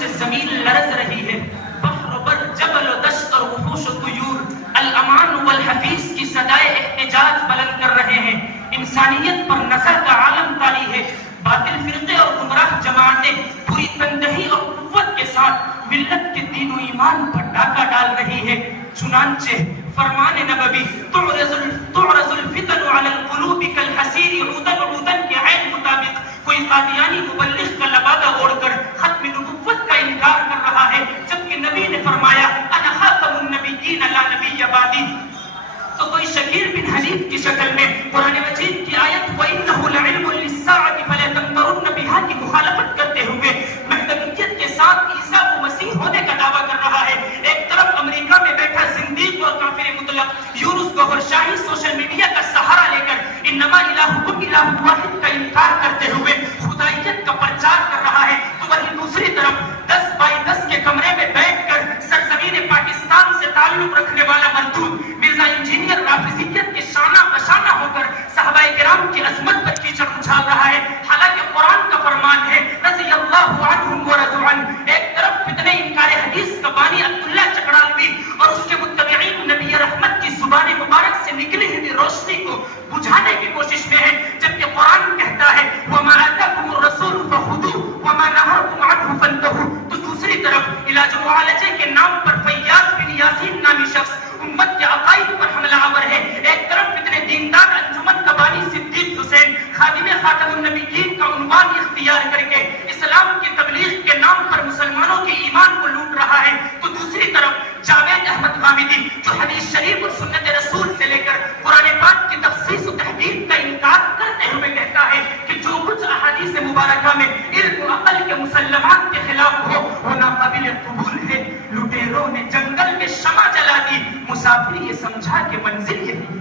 سے زمین لرز رہی ہے، بحر و بر، جبل و دشت اور وحوش و طیور الامان والحفیظ کی صدائے احتجاج بلند کر رہے ہیں۔ انسانیت پر نظر کا عالم طاری ہے۔ باطل فرقے اور گمراہ جماعتیں پوری تندہی اور قوت کے ساتھ ملت کے دین و ایمان پر ڈاکہ ڈال رہی ہے۔ چنانچہ فرمان نبوی تعرض الفتن علی القلوب کالحصیر عودا عودا کے عین مطابق کوئی قادیانی مبلغ کا لبادہ اوڑھ کر ختم نبوت کا انکار کر رہا ہے، جبکہ نبی نے فرمایا انا خاتم النبیین لا نبی بعدی۔ تو کوئی شکیر بن حنیف کی شکل میں قرآن مجید کی آیت وَإِنَّهُ لَعِلْمٌ لِلسَّاعَةِ فَلَا تَمْتَرُنَّ بِهَا کی مخالفت کرتے ہوئے مہدویت کے ساتھ عیسیٰ کو مسیح ہونے کا دعویٰ کر رہا ہے۔ ایک طرف امریکہ میں بیٹھا زندیق اور کافر مطلق یونس گوہر شاہی سوشل میڈیا کا سہارا لے کر انما الہکم الہ واحد کا انکار کرتے ہوئے خدائیت کا پرچار کر رہا ہے، تو وہیں دوسری طرف 10 بائی 10 کے کمرے میں بیٹھ کر سرزمین پاکستان سے تعلق رکھنے والا مردود مرزا انجینئر رافضیت کے شانہ بشانہ ہو کر صحابہ کرام کی عظمت پر کیچڑ اچھال رہا ہے، حالانکہ قرآن کا فرمان ہے رضی اللہ عنہم ورضوا عنہ۔ ایک طرف فتنہ انکار حدیث کا بانی عبداللہ چکڑالوی اور اس کے متبعین نبی رحمت کی زبان مبارک سے نکلی ہوئی روشنی کو بجھانے کی کوشش میں ہے، جبکہ قرآن کہتا ہے وَمَا آتَاكُمُ الرَّسُولُ فَخُذُوهُ وَمَا نَهَاكُمْ عَنْهُ فَانْتَهُوا۔ تو دوسری طرف علاج و معالجے کے نام پر فیاض بن یاسین نامی شخص امت کے عقائد پر حملہ آور ہے۔ ایک طرف اتنے دیندار انجمن کا بانی صدیق حسین خادم خاتم النبیین کا عنوان اختیار کر کے اسلام کی تبلیغ کے نام پر مسلمانوں کے ایمان کو لوٹ رہا ہے، تو دوسری طرف جاوید احمد غامدی جو حدیث شریف اور سنت رسول سے لے کر قرآن پاک کی تفسیر و تحقیق کا انکار کرتے ہوئے کہتا ہے کہ جو کچھ احادیث مبارکہ میں علم و عقل کے مسلمات کے خلاف ہو وہ ناقابل قبول ہے۔ لٹیروں نے جنگل میں شمع جلا دی، مسافر یہ سمجھا کہ منزل یہ ہے۔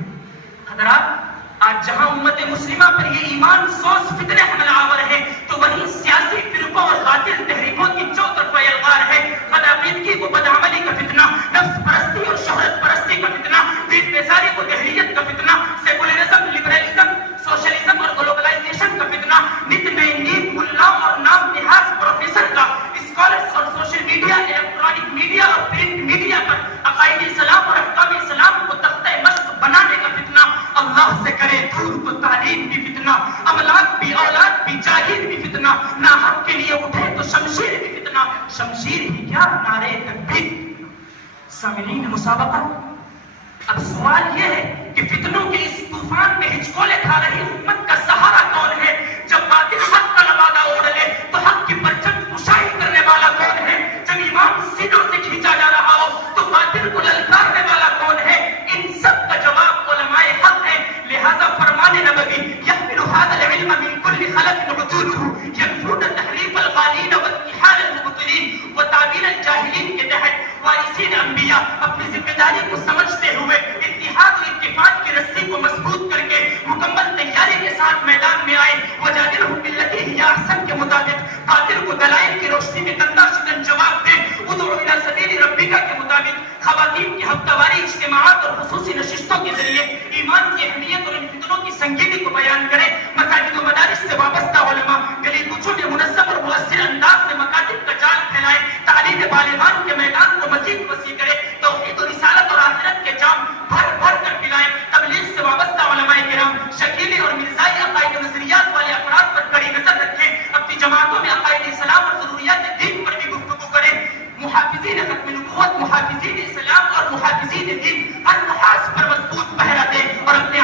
حضرات، آج جہاں امت مسلمہ پر یہ ایمان سوز فتنہ حملہ آور ہے، تو وہیں سیاسی فرقوں اور باطل تحریکوں کی چوطرفہ یلغار ہے۔ بدعقیدگی کو بدعملی کا فتنہ، نفس پرستی اور شہرت پرستی کا فتنہ، دین بیزاری کو دہریت کا فتنہ، سیکولرزم، لبرلزم، سوشلزم اور گلوبلائزیشن کا فتنہ، نت نئے نیم ملاؤں اور نام نہاد پروفیسر کا اسکالرز اور سوشل میڈیا، الیکٹرانک میڈیا اور پرنٹ میڈیا پر عقائد اسلام اور احکام اسلام کو تختہ مشق بنانے کا فتنہ، اللہ سے کرے دور تو تعلیم بھی فتنہ، املاک بھی اولاد بھی جاہل بھی فتنہ، ناحق کے لیے اٹھے تو شمشیر بھی فتنہ، شمشیر ہی کیا نعرے تکبیر۔ سامعین مسابقہ، اب سوال یہ ہے کہ فتنوں کے اس طوفان میں ہچکولے کھا رہی امت کا سہارا کون ہے؟ جب باطل حق کا لبادہ اوڑھ لے تو حق کی پرچم کشائی کرنے والا کون ہے؟ جب ایمان سینوں سے کھینچا جا رہا ہو تو باطل کو للکارنے والا کون ہے؟ ان سب کا جواب علماء حق ہے۔ لہذا فرمان نبوی یحمل هذا العلم من كل خلف عدوله ينفون تحریف الغالین واتحال المبطلین وتعبیر الجاہلین کے تحت وارثین انبیاء اپنی ذمہ داری کو سمجھتے ہوئے اتحاد و اتفاق کی رسی کو مضبوط کر کے مکمل تیاری کے ساتھ میدان میں آئے، وجادلہم باللتی ہی احسن کے مطابق باطل کو دلائل کی روشنی میں کندھا شکن جواب دیں، ادعو الی سبیل ربک کے مطابق خواتین کی ہفتہ واری اجتماعات اور خصوصی نشستوں کے ذریعے ایمان کی اہمیت اور ان فتنوں کی سنگینی کو بیان کریں، مساجد و مدارس سے وابستہ علماء گلی کوچوں میں منظم اور مؤثر انداز سے مکاتب کا جال پھیلائیں، تعلیم بالغان کے میدان کو مزید وسیع کریں، توحید و رسالت اور آخرت کے جام بھر بھر کر پلائیں، تبلیغ سے وابستہ علماء کرام شکیلی اور مرزائی عقائد و نظریات والے افراد پر کڑی نظر رکھیں، اپنی جماعتوں میں عقائد اسلام اور ضروریات دین پر بھی گفتگو کریں، محافظین ختم نبوت، محافظین اسلام اور محافظین دین ہر محاذ پر مضبوط پہرا دیں اور اپنے